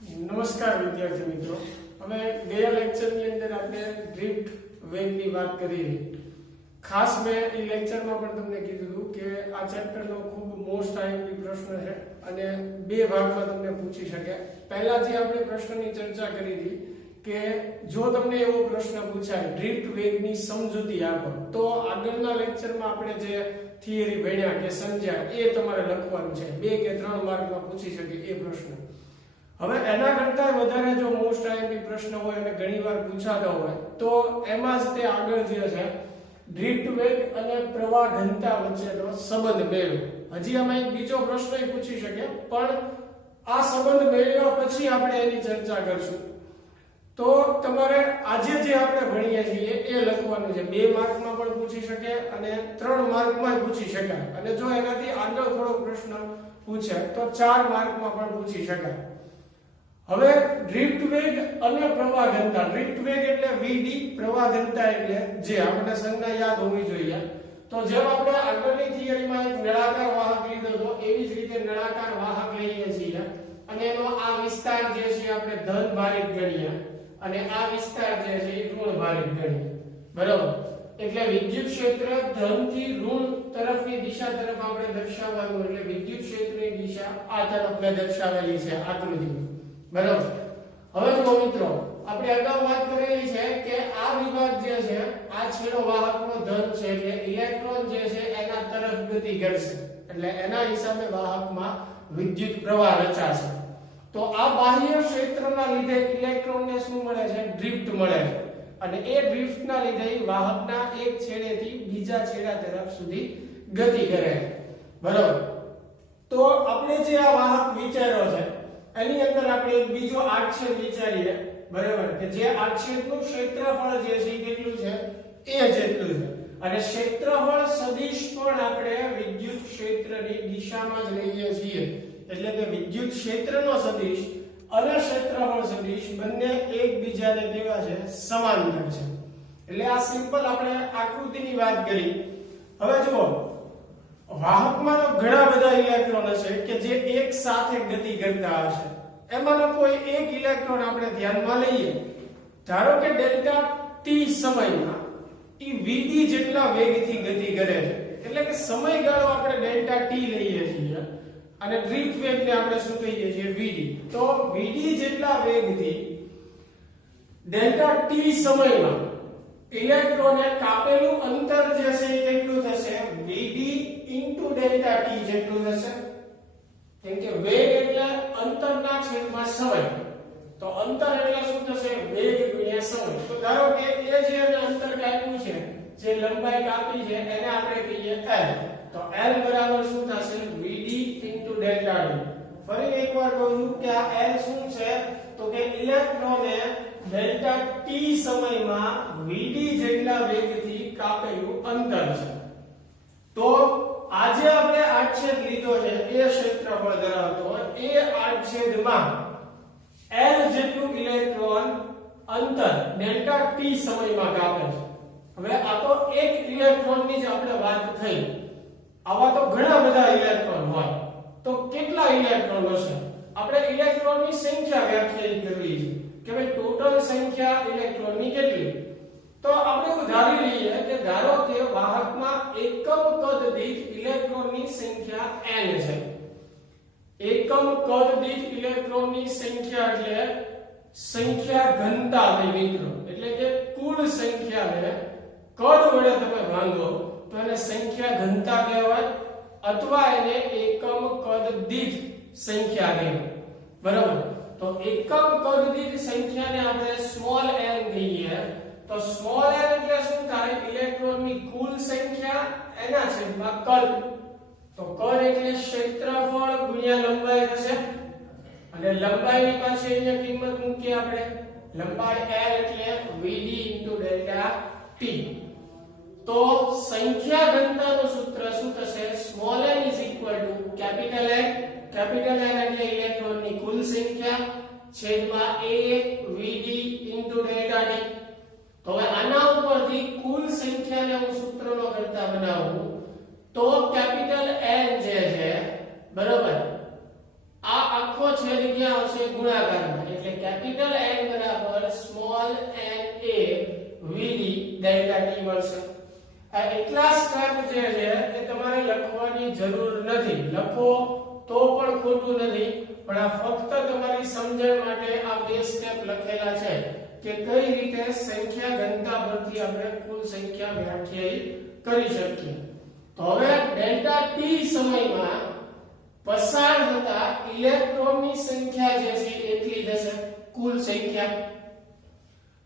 નમસ્કાર વિદ્યાર્થી મિત્રો, અમે ગયા લેક્ચરની અંદર આપણે ડ્રિફ્ટ વેગની વાત કરી. ખાસ મેં એ લેક્ચરમાં પણ તમને કીધું હતું કે આ ચેપ્ટરનો ખૂબ મોસ્ટ આઈએમપી પ્રશ્ન છે અને બે ભાગમાં તમને પૂછી શકે. પહેલા જે આપણે પ્રશ્નની ચર્ચા કરી હતી કે જો તમને એવો પ્રશ્ન પૂછાય ડ્રિફ્ટ વેગની સમજૂતી આપો, તો આગળના લેક્ચરમાં આપણે જે થિયરી ભણ્યા કે સમજ્યા એ તમારે લખવાનું છે. 2 કે 3 માર્કમાં પૂછી શકે એ પ્રશ્ન. હવે એના કરતા વધારે જો મોસ્ટ આઈએમપી પ્રશ્ન હોય અને ઘણીવાર પૂછાતા હોય તો એમાં જ તે આગળ જે છે ડ્રિફ્ટ વેગ અને પ્રવાહ ઘનતા વચ્ચેનો સંબંધ મેળવો. હજી આમાં એક બીજો પ્રશ્ન પૂછી શકે, પણ આ સંબંધ મેળવ્યા પછી આપણે એની ચર્ચા કરશું. તો તમારે આજે જે આપણે ભણીએ છીએ એ લખવાનું છે. 2 માર્કમાં પણ પૂછી શકે અને 3 માર્કમાં પૂછી શકાય, અને જો એનાથી આગળ થોડો પ્રશ્ન પૂછે તો 4 માર્કમાં પણ પૂછી શકાય. હવે ડ્રિફ્ટ વેગ અને પ્રવાહ ઘનતા. ડ્રિફ્ટ વેગ એટલે vd, પ્રવાહ ઘનતા એટલે જે આપણે સંજ્ઞા યાદ હોવી જોઈએ. તો જેમ આપણે આગળની થિયરીમાં એક નળાકાર વાહક લીધો હતો, એવી જ રીતે નળાકાર વાહક લઈએ છીએ અને એનો આ વિસ્તાર જે છે આપણે ધન ભારિત ગણીએ અને આ વિસ્તાર જે છે એ ઋણ ભારિત ગણીએ. બરાબર? એટલે વિદ્યુત ક્ષેત્ર ધન થી ઋણ તરફની દિશા તરફ આપણે દર્શાવવાનું, એટલે વિદ્યુત ક્ષેત્રની દિશા આ તરફ મેં દર્શાવેલી છે આકૃતિમાં. બરાબર? હવે જો મિત્રો, આપણે અગાઉ વાત કરેલી છે કે આ વિભાગ જે છે આ છેડો વાહકનો ધન છે, એટલે ઇલેક્ટ્રોન જે છે એના તરફ ગતિ કરશે, એટલે એના હિસાબે વાહકમાં વિદ્યુત પ્રવાહ રચાશે. તો આ બાહ્ય ક્ષેત્રના લીધે ઇલેક્ટ્રોનને શું મળે છે? ડ્રિફ્ટ મળે છે, અને એ ડ્રિફ્ટના લીધે વાહકના એક છેડેથી બીજા છેડા તરફ સુધી ગતિ કરે છે. બરાબર? તો આપણે જે આ વાહક વિચાર્યો છે એની અંદર આપણે એક બીજો આડછેદ વિચારીએ. બરાબર? કે જે આડછેદનું ક્ષેત્રફળ જે છે કેટલું છે? a જેટલું છે, અને ક્ષેત્રફળ સદિશ પણ આપણે વિદ્યુત ક્ષેત્રની દિશામાં જ લઈએ છીએ. એટલે કે વિદ્યુત ક્ષેત્રનો સદિશ અને ક્ષેત્રફળ સદિશ બંને એકબીજાને કેવા છે? સમાંતર છે. એટલે આ સિમ્પલ આપણે આકૃતિની વાત કરી. હવે જુઓ, વાહકમાં તો ઘણા બધા ઇલેક્ટ્રોન હશે કે જે એક સાથે ગતિ કરતા હશે. એમાંનો કોઈ એક ઇલેક્ટ્રોન આપણે ધ્યાનમાં લઈએ. ધારો કે ડેલ્ટા t સમયમાં એ vd જેટલા વેગથી ગતિ કરે છે, એટલે કે સમયગાળો આપણે ડેલ્ટા t લઈએ છીએ અને ડ્રિફ્ટ વેગને આપણે શું કહીએ છીએ? vd. તો vd જેટલા વેગથી ડેલ્ટા t સમયમાં ઇલેક્ટ્રોને કાપેલું અંતર જે છે એ કેટલું થશે? vd ડેલ્ટા t જેટલું થશે. કેમ કે વેગ એટલે અંતરના છેદમાં સમય. તો અંતર એટલે શું થશે? વેગ ગુણ્યા સમય. તો ધારો કે એ જે અંતર કાપ્યું છે, જે લંબાઈ કાપી છે, એને આપણે કહીએ l. તો l બરાબર શું થશે? vd delta t. ફરી એકવાર કહું કે આ l શું છે? તો કે ઇલેક્ટ્રોને ડેલ્ટા t સમયમાં vd જેટલા વેગથી કાપેલું અંતર છે. તો આજે આપણે આડછેદ લીધો છે એ ક્ષેત્રફળ ધરાવતો હોય, એ આડછેદમાં l જેટલું ઇલેક્ટ્રોન અંતર ડેલ્ટા t સમયમાં કાપે છે. હવે આ તો એક ઇલેક્ટ્રોનની જ આપણે વાત થઈ. આવા તો ઘણા બધા ઇલેક્ટ્રોન હોય. તો કેટલા ઇલેક્ટ્રોન હશે? આપણે ઇલેક્ટ્રોનની સંખ્યા વ્યાખ્યાયિત કરવી છે કે ભાઈ ટોટલ સંખ્યા ઇલેક્ટ્રોનની કેટલી. તો આપણે ધારી લઈએ કે ધારો કે વાહકમાં એકમ કદ દીઠ ઇલેક્ટ્રોનની સંખ્યા n છે. એકમ કદ દીઠ ઇલેક્ટ્રોનની સંખ્યા એટલે સંખ્યા ઘનતા હોય મિત્રો. એટલે કે કુલ સંખ્યાને કદ વડે તમે ભાંગો તો એને સંખ્યા ઘનતા કહેવાય, અથવા એને એકમ કદ દીઠ સંખ્યા કહેવાય. બરાબર? તો એકમ કદ દીઠ સંખ્યાને આપણે સ્મોલ n કહીએ. તો સ્મોલ n એટલે શું થાય? ઇલેક્ટ્રોનની કુલ સંખ્યા એના છેદમાં કદ. તો કદ એટલે ક્ષેત્રફળ ગુણ્યા લંબાઈ થશે, અને લંબાઈની પાછળ અહીંયા કિંમત મૂકીએ આપણે. લંબાઈ l એટલે vd ડેલ્ટા t. તો સંખ્યા ઘનતાનું સૂત્ર શું થશે? Small n capital N. Capital N એટલે ઇલેક્ટ્રોનની કુલ સંખ્યા છેદમાં a vd ડેલ્ટા t. તો હવે આના ઉપરથી કુલ સંખ્યાને હું સૂત્રનો કરતા બનાવું તો કેપિટલ N જે છે, બરોબર, આ આખો છેદ ક્યાં આવશે ગુણાકારમાં એટલે કેપિટલ N બરાબર small n a vd delta t મળશે આ એટલા સ્ટેપ જે છે એ તમારે લખવાની જરૂર નથી લખો તો પણ ખોટું નથી પણ આ ફક્ત તમારી સમજણ માટે આ બે સ્ટેપ લખેલા છે કે કઈ રીતે સંખ્યા ઘનતા પરથી આપણે કુલ સંખ્યા વ્યાખ્યાયિત કરી શકીએ તો હવે ડેલ્ટા t સમયમાં પસાર થતા ઇલેક્ટ્રોનની સંખ્યા જે છે એટલી થશે કુલ સંખ્યા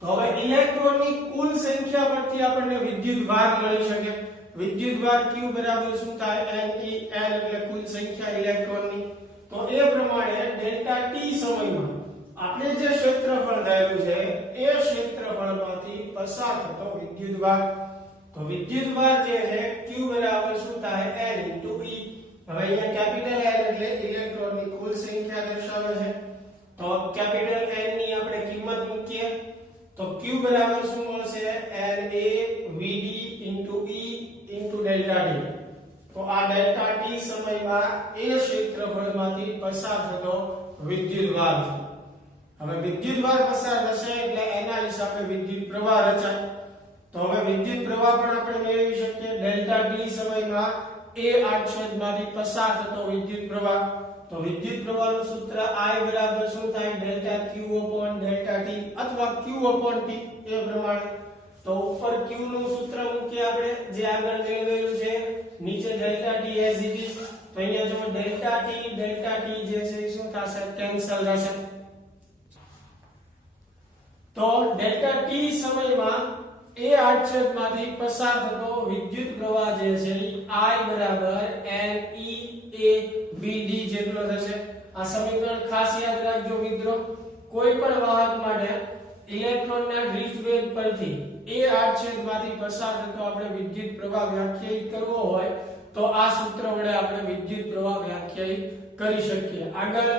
તો હવે ઇલેક્ટ્રોનની કુલ સંખ્યા પરથી આપણને વિદ્યુતભાર મળી શકે વિદ્યુતભાર q બરાબર શું થાય n e n એટલે કુલ સંખ્યા ઇલેક્ટ્રોનની તો એ પ્રમાણે ડેલ્ટા t સમયમાં આપણે જે ક્ષેત્રફળ ધાર્યું છે એ ક્ષેત્રફળમાંથી પસાર થતો વિદ્યુતભાર તો વિદ્યુતભાર જે છે q બરાબર શું થાય n * e હવે અહીંયા કેપિટલ N એટલે ઇલેક્ટ્રોનની કુલ સંખ્યા દર્શાવે છે તો કેપિટલ N ની આપણે કિંમત મૂકીએ તો q બરાબર શું મળશે n a vd * e * delta t તો આ ડેલ્ટા t સમયમાં એ ક્ષેત્રફળમાંથી પસાર થતો વિદ્યુતભાર છે હવે વિદ્યુતભાર પસાર થશે એટલે એના હિસાબે વિદ્યુત પ્રવાહ રચાય તો હવે વિદ્યુત પ્રવાહ પણ આપણે મેળવી શકીએ ડેલ્ટા t સમયમાં એ આડછેદમાંથી પસાર થતો વિદ્યુત પ્રવાહ તો વિદ્યુત પ્રવાહનું સૂત્ર I બરાબર શું થાય ડેલ્ટા q ડેલ્ટા t અથવા q t એ પ્રમાણે તો ઉપર q નું સૂત્ર મૂકીએ આપણે જે આગળ મેળવેલું છે નીચે delta t as it is તો અહીંયા જો ડેલ્ટા t જે છે શું થશે કેન્સલ થશે તો ડેલ્ટા t સમયમાં એ આડછેદમાંથી પસાર થતો વિદ્યુત પ્રવાહ જે છે I બરાબર n e a vd જેટલો થશે આ સમીકરણ ખાસ યાદ રાખજો મિત્રો કોઈ પણ વાહક માટે ઇલેક્ટ્રોનના ડ્રિફ્ટ વેગ પરથી એ આડછેદમાંથી પસાર થતો આપણે વિદ્યુત પ્રવાહ વ્યાખ્યાયિત કરવો હોય તો આ સૂત્ર વડે આપણે વિદ્યુત પ્રવાહ વ્યાખ્યાયિત કરી શકીએ આગળ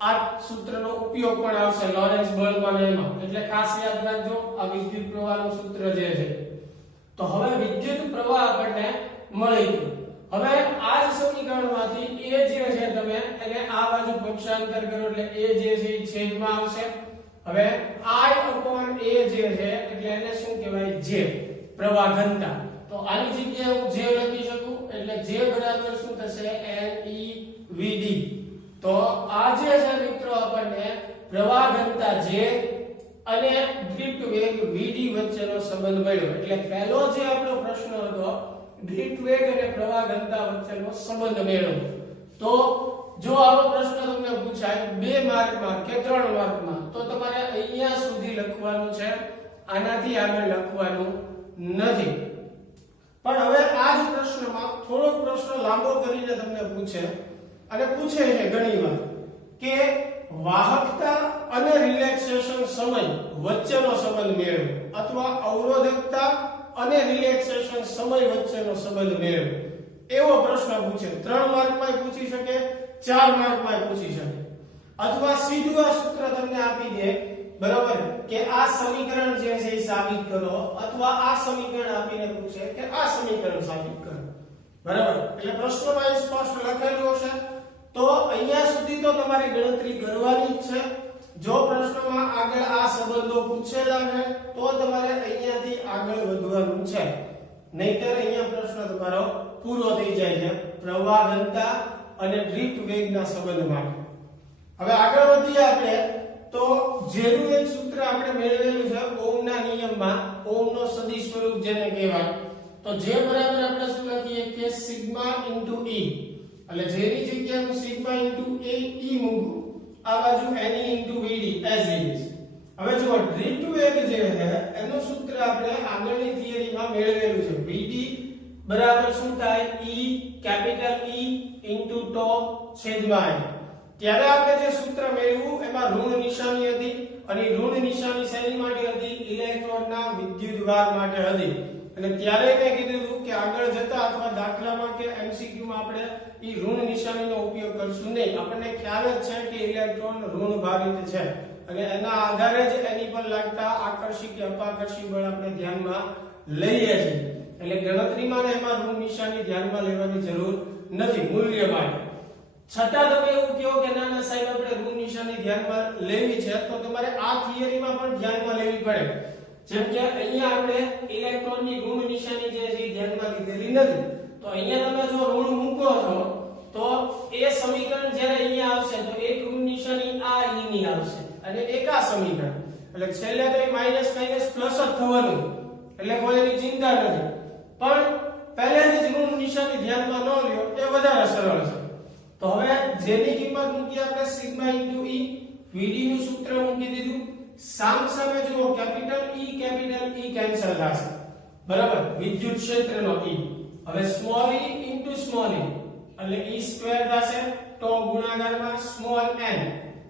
આ સૂત્રનો ઉપયોગ પણ આવશે લોરેન્સ બળમાં એમાં એટલે ખાસ યાદ રાખજો આ વિદ્યુત પ્રવાહનું સૂત્ર જે છે તો હવે વિદ્યુત પ્રવાહ આપણને મળી ગયો હવે આ જ સમીકરણમાંથી એ જે છે તમે એને આ બાજુ પક્ષાંતર કરો એટલે એ જે છે એ છેદમાં આવશે હવે I/a જે છે એટલે એને શું કહેવાય જે પ્રવાહ ઘનતા તો આની જગ્યાએ હું જે લખી શકું એટલે જે બરાબર શું થશે n e vd તો આ જે છે મિત્રો આપણને પ્રવાહ ઘનતા જે અને ડ્રિફ્ટ વેગ vd વચ્ચેનો સંબંધ મળ્યો એટલે પહેલો જે આપણો પ્રશ્ન હતો ડ્રિફ્ટ વેગ અને પ્રવાહ ઘનતા વચ્ચેનો સંબંધ મેળવો તો જો આવો પ્રશ્ન તમને પૂછાય 2 માર્કમાં કે 3 માર્કમાં તો તમારે અહીંયા સુધી લખવાનું છે આનાથી આગળ લખવાનું નથી પણ હવે આ જ પ્રશ્નમાં થોડોક પ્રશ્ન લાંબો કરીને તમને પૂછે અને પૂછે છે ઘણીવાર કે વાહકતા અને રિલેક્સેશન સમય વચ્ચેનો સંબંધ મેળવો અથવા અવરોધકતા અને રિલેક્સેશન સમય વચ્ચેનો સંબંધ મેળવો એવો પ્રશ્ન પૂછે 3 માર્કમાં પૂછી શકે 4 માર્કમાં પૂછી શકે અથવા સીધું આ સૂત્ર તમને આપી દે બરાબર કે આ સમીકરણ જે છે એ સાબિત કરો અથવા આ સમીકરણ આપીને પૂછે કે આ સમીકરણ સાબિત કરો બરાબર એટલે પ્રશ્નમાં સ્પષ્ટ લખેલું હશે તો અહીંયા સુધી તો તમારી ગણતરી કરવાની જ છે જો પ્રશ્નમાં આગળ આ સંબંધો પૂછેલા છે તો તમારે અહીંયાથી આગળ વધવાનું છે નહીતર અહીંયા પ્રશ્ન તમારો પૂરો થઈ જાય છે પ્રવાહ ઘનતા અને ડ્રિફ્ટ વેગના સંબંધ માટે હવે આગળ વધીએ આપણે તો જેનું એક સૂત્ર આપણે મેળવેલું છે ઓહમના નિયમમાં ઓહમનો સદિશ સ્વરૂપ જેને કહેવાય તો જે બરાબર આપણે શું લખીએ કે સિગ્મા * e એટલે જેની જગ્યાએ હું સિગ્મા * a e મૂકું આ બાજુ ne * vd as it is હવે જો ડ્રિફ્ટ વેગ જે છે એનું સૂત્ર આપણે આગળની થિયરીમાં મેળવેલું છે vd બરાબર શું થાય e કેપિટલ E * τ છેદમાં I ત્યારે આપણે જે સૂત્ર મેળવ્યું એમાં ઋણ નિશાની હતી અને ઋણ નિશાની શેની માટે હતી ઇલેક્ટ્રોનના વિદ્યુતભાર માટે હતી અને ત્યારે મેં કીધું કે આગળ જતા અથવા દાખલામાં કે MCQ માં આપણે ઈ ઋણ નિશાનીનો ઉપયોગ કરશું નહીં આપણને ખ્યાલ જ છે કે ઇલેક્ટ્રોન ઋણ ભારિત છે અને એના આધારે જ એની પર લાગતા આકર્ષી કે અપાકર્ષી બળ આપણે ધ્યાનમાં લઈએ છીએ એટલે ગણતરીમાં ને એમાં ઋણ નિશાની ધ્યાનમાં લેવાની જરૂર નથી મૂલ્ય માટે છતાં તમે એવું કહો કે ના ના સાહેબ આપણે ઋણ નિશાની ધ્યાનમાં લેવી છે, તો તમારે આ થિયરીમાં પણ ધ્યાનમાં લેવી પડે. જેમ કે અહીંયા આપણે ઇલેક્ટ્રોનની ઋણ નિશાની જે છે ધ્યાનમાં લીધેલી નથી, તો અહીંયા તમે જો ઋણ મૂકો છો તો એ સમીકરણ જ્યારે અહીંયા આવશે તો એક ઋણ નિશાની આ e ની આવશે અને એક આ સમીકરણ, એટલે છેલ્લે તો એ માઈનસ માઈનસ પ્લસ જ થવાનું, એટલે કોઈ એની ચિંતા નથી. પણ પહેલેથી જ ઋણ નિશાની ધ્યાનમાં ન લ્યો એ વધારે સરળ છે. તો હવે જેની કિંમત મૂકી આપણે સિગ્મા ઇન્ટુ e, vd નું સૂત્ર મૂકી દીધું, સામે જુઓ કેપિટલ E કેન્સલ થશે, બરાબર, વિદ્યુત ક્ષેત્રનો E. હવે small e into small e એટલે e સ્ક્વેર થશે, તો ગુણાકારમાં સ્મોલ n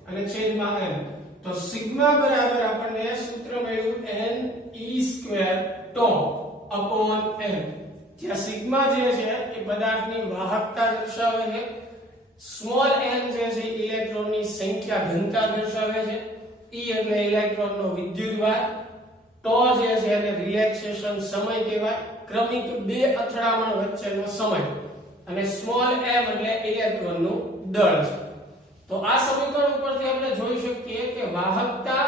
અને છેદમાં n, તો સિગ્મા બરાબર આપણને સૂત્ર મળ્યું n e સ્ક્વેર ટો અપોન n, જ્યાં સિગ્મા જે છે એ પદાર્થની વાહકતા દર્શાવે છે, સ્મોલ n જે છે ઇલેક્ટ્રોનની સંખ્યા ઘનતા દર્શાવે છે, e એટલે ઇલેક્ટ્રોનનો વિદ્યુતભાર, ટો જે છે એને રિલેક્સેશન સમય કહેવાય, ક્રમિક બે અથડામણ વચ્ચેનો સમય, અને સ્મોલ m એટલે ઇલેક્ટ્રોનનું દળ છે. તો આ સમીકરણ ઉપરથી આપણે જોઈ શકીએ કે વાહકતા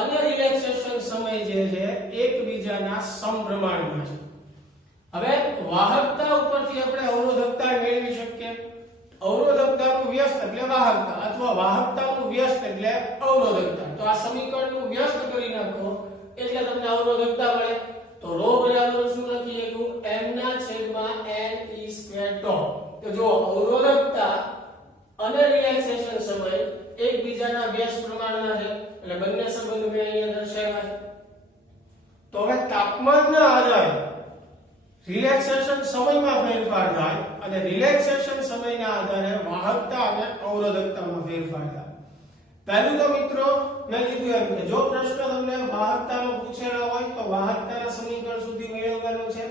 અને રિલેક્સેશન સમય જે છે એકબીજાના સમપ્રમાણમાં છે. હવે વાહકતા ઉપરથી આપણે અવરોધકતા મેળવી શકીએ. અવરોધકતાનું વ્યસ્ત એટલે વાહકતા, અથવા વાહકતાનું વ્યસ્ત એટલે અવરોધકતા. તો આ સમીકરણનું વ્યસ્ત કરી નાખો એટલે તમને અવરોધકતા મળે. તો ρ બરાબર શું લખીએ તો m ના છેદમાં n e સ્ક્વેર ટો. તો જો અવરોધકતા અને રિલેક્સેશન સમય એકબીજાના વ્યસ્ત પ્રમાણમાં છે, એટલે બંને સંબંધ મેં અહીંયા દર્શાવ્યા છે. તો હવે તાપમાનના આધારે રિલેક્સેશન સમયમાં ફેરફાર થાય અને રિલેક્સેશન સમયના આધારે વાહકતા અને અવરોધકતામાં ફેરફાર થાય. પહેલું તો મિત્રો મેં કીધું એમ કે જો પ્રશ્ન તમને વાહકતાનો પૂછેલો હોય તો વાહકતાના સમીકરણ સુધી મેળવવાનું છે,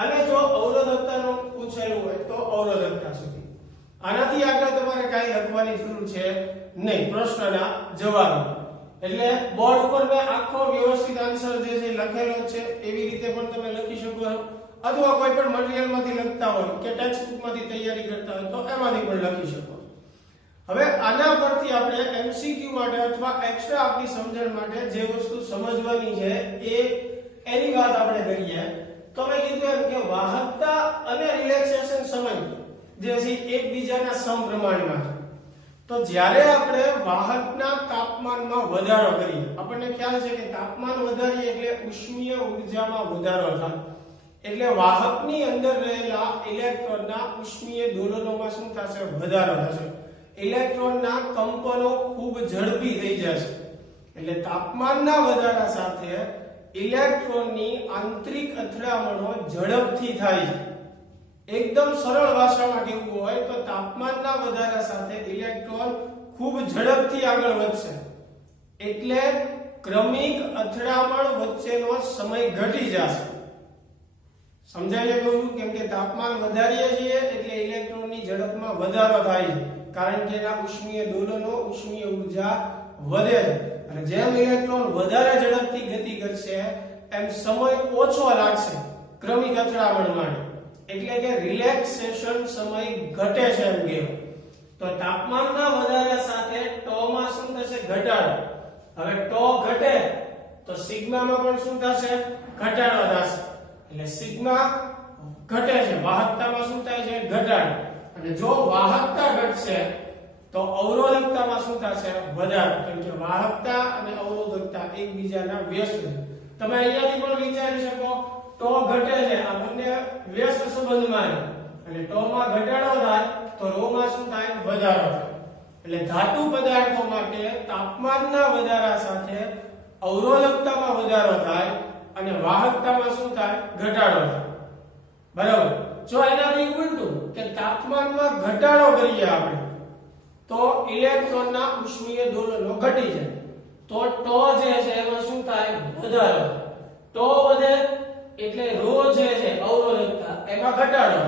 અને જો અવરોધકતાનો પૂછેલું હોય તો અવરોધકતા સુધી. આનાથી આગળ તમારે કાંઈ લખવાની જરૂર છે નહીં પ્રશ્નના જવાબમાં. એટલે બોર્ડ ઉપર મેં આખો વ્યવસ્થિત આન્સર જે છે લખેલો છે એવી રીતે પણ તમે લખી શકો છો, અથવા કોઈ પણ મટીરીયલમાંથી લખતા હોય કે ટેક્સ્ટ બુકમાંથી તૈયારી કરતા હોય તો એમાંથી પણ લખી શકો. હવે આના પરથી આપણે એમસીક્યુ માટે અથવા એક્સ્ટ્રા આપની સમજણ માટે જે વસ્તુ સમજવાની છે એની વાત આપણે કરીએ. તો મેં કીધું એમ કે વાહકતા અને રિલેક્સેશન સમય જે છે એકબીજાના સમપ્રમાણમાં છે. તો જ્યારે આપણે વાહકના તાપમાનમાં વધારો કરીએ, આપણને ખ્યાલ છે કે તાપમાન વધારીએ એટલે ઉષ્મીય ઊર્જામાં વધારો થાય, એટલે વાહકની અંદર રહેલા ઇલેક્ટ્રોનના ઉષ્મીય દોલનોમાં શું થશે? વધારો થશે. ઇલેક્ટ્રોનના કંપનો ખૂબ ઝડપી થઈ જશે. એટલે તાપમાનના વધારા સાથે ઇલેક્ટ્રોનની આંતરિક અથડામણો ઝડપથી થાય છે. એકદમ સરળ ભાષામાં કહેવું હોય તો તાપમાનના વધારા સાથે ઇલેક્ટ્રોન ખૂબ ઝડપથી આગળ વધશે, એટલે ક્રમિક અથડામણ વચ્ચેનો સમય ઘટી જશે. સમજાય છે કહું? કેમ કે તાપમાન વધારીએ છીએ એટલે ઇલેક્ટ્રોનની ઝડપમાં વધારો થાય છે, કારણ કે એના ઉષ્મીય દોલનો, ઉષ્મીય ઊર્જા વધે છે. અને જેમ ઇલેક્ટ્રોન વધારે ઝડપથી ગતિ કરશે એમ સમય ઓછો લાગશે ક્રમિક અથડામણ માટે, એટલે કે રિલેક્સેશન સમય ઘટે છે એમ કહેવાય. તો તાપમાનના વધારા સાથે ટો માં શું થશે? ઘટાડો. હવે ટો ઘટે તો સિગ્મામાં પણ શું થશે? ઘટાડો થશે. એટલે સિગ્મા ઘટે છે, વાહકતામાં શું થાય છે? ઘટાડો. અને જો વાહકતા ઘટશે તો અવરોધકતામાં શું થશે? વધારો. કેમ કે વાહકતા અને અવરોધકતા એકબીજાના વ્યસ્ત છે. તમે અહીંયાથી પણ વિચારી શકો, ટો ઘટે છે, આ બંને વ્યસ્ત સંબંધમાં છે, અને ટો માં ઘટાડો થાય તો ρ માં શું થાય? વધારો થાય. એટલે ધાતુ પદાર્થો માટે તાપમાનના વધારા સાથે અવરોધકતામાં વધારો થાય અને વાહકતામાં શું થાય? ઘટાડો થાય. બરાબર. જો એનાથી ઉલટું કે તાપમાનમાં ઘટાડો કરીએ આપણે તો ઇલેક્ટ્રોનના ઉષ્મીય દોલનો ઘટી જાય, તો ટો જે છે એમાં શું થાય? વધારો. ટો વધે એટલે ρ જે છે અવરોધકતા એમાં ઘટાડો,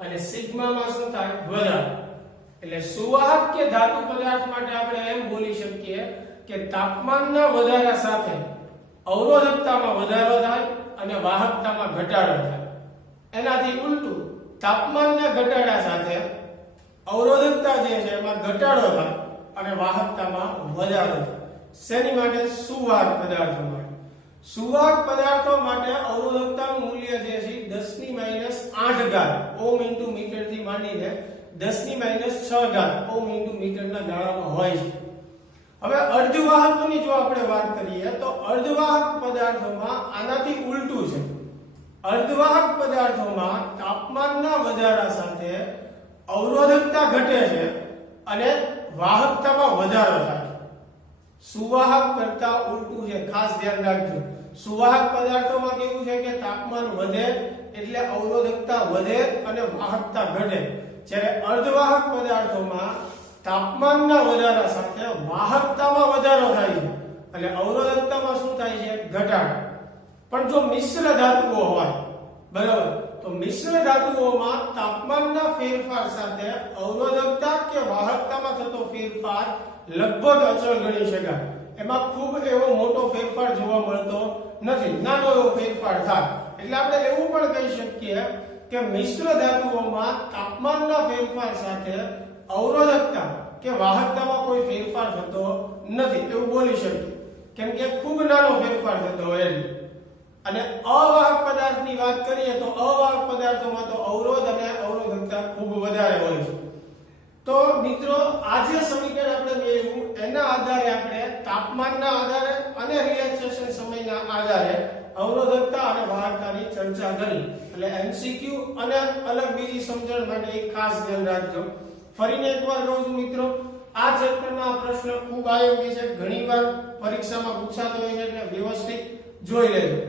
અને સિગ્મામાં શું થાય? વધારો. એટલે સુવાહક કે ધાતુ પદાર્થ માટે આપણે એમ બોલી શકીએ કે તાપમાનના વધારા સાથે અવરોધકતામાં વધારો થાય અને વાહકતામાં ઘટાડો થાય. એનાથી ઉલટું તાપમાનના ઘટાડા સાથે અવરોધકતા જે છે એમાં ઘટાડો થાય અને વાહકતામાં વધારો થાય. શેની માટે? સુવાહક પદાર્થો માટે. સુવાહક પદાર્થો માટે અવરોધકતાનું મૂલ્ય જે છે 10-8 ઓહમ ઇન્ટુ મીટર થી માંડીને 10-6 ઓહમ ઇન્ટુ મીટરના ગાળામાં હોય છે. હવે અર્ધવાહકોની જો આપણે વાત કરીએ તો અર્ધવાહક પદાર્થોમાં આનાથી ઉલટું છે. અર્ધવાહક પદાર્થોમાં તાપમાનના વધારા સાથે અવરોધકતા ઘટે છે અને વાહકતામાં વધારો થાય છે. સુવાહક કરતા ઉલટું છે, ખાસ ધ્યાન રાખજો. સુવાહક પદાર્થોમાં કેવું છે કે તાપમાન વધે એટલે અવરોધકતા વધે અને વાહકતા ઘટે, જ્યારે અર્ધવાહક પદાર્થોમાં તાપમાનના વધારા સાથે વાહકતામાં વધારો થાય છે અને અવરોધકતામાં શું થાય છે? ઘટાડો. પણ જો મિશ્ર ધાતુઓ હોય, બરાબર, તો મિશ્ર ધાતુઓમાં તાપમાનના ફેરફાર સાથે અવરોધકતા કે વાહકતામાં થતો ફેરફાર લગભગ અચળ ગણી શકાય. એમાં ખૂબ એવો મોટો ફેરફાર જોવા મળતો નથી, નાનો એવો ફેરફાર થાય. એટલે આપણે એવું પણ કહી શકીએ કે મિશ્ર ધાતુઓમાં તાપમાનના ફેરફાર સાથે અવરોધકતા કે વાહકતામાં કોઈ ફેરફાર થતો નથી, એવું બોલી શકીએ, કેમ કે ખૂબ નાનો ફેરફાર થતો હોય. અને અવાહક પદાર્થની વાત કરીએ તો અવાહક પદાર્થોમાં તો અવરોધ અને અવરોધકતા ખૂબ વધારે હોય છે. તો મિત્રો, આ જે સમીકરણ આપણે મેળવ્યું એના આધારે આપણે તાપમાનના આધારે અને રિલેક્સેશન સમયના આધારે અવરોધકતા અને વાહકતાની ચર્ચા કરી. એટલે એમસીક્યુ અને અલગ બીજી સમજણ માટે એક ખાસ ધ્યાન રાખજો. ફરીને એકવાર કહું છું મિત્રો, આ ચેપ્ટરના પ્રશ્ન ખૂબ આયોગી છે, ઘણીવાર પરીક્ષામાં પૂછાતો હોય છે, એટલે વ્યવસ્થિત જોઈ લેજો.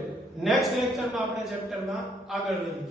નેક્સ્ટ લેક્ચરમાં આપણે ચેપ્ટરમાં આગળ વધીશું.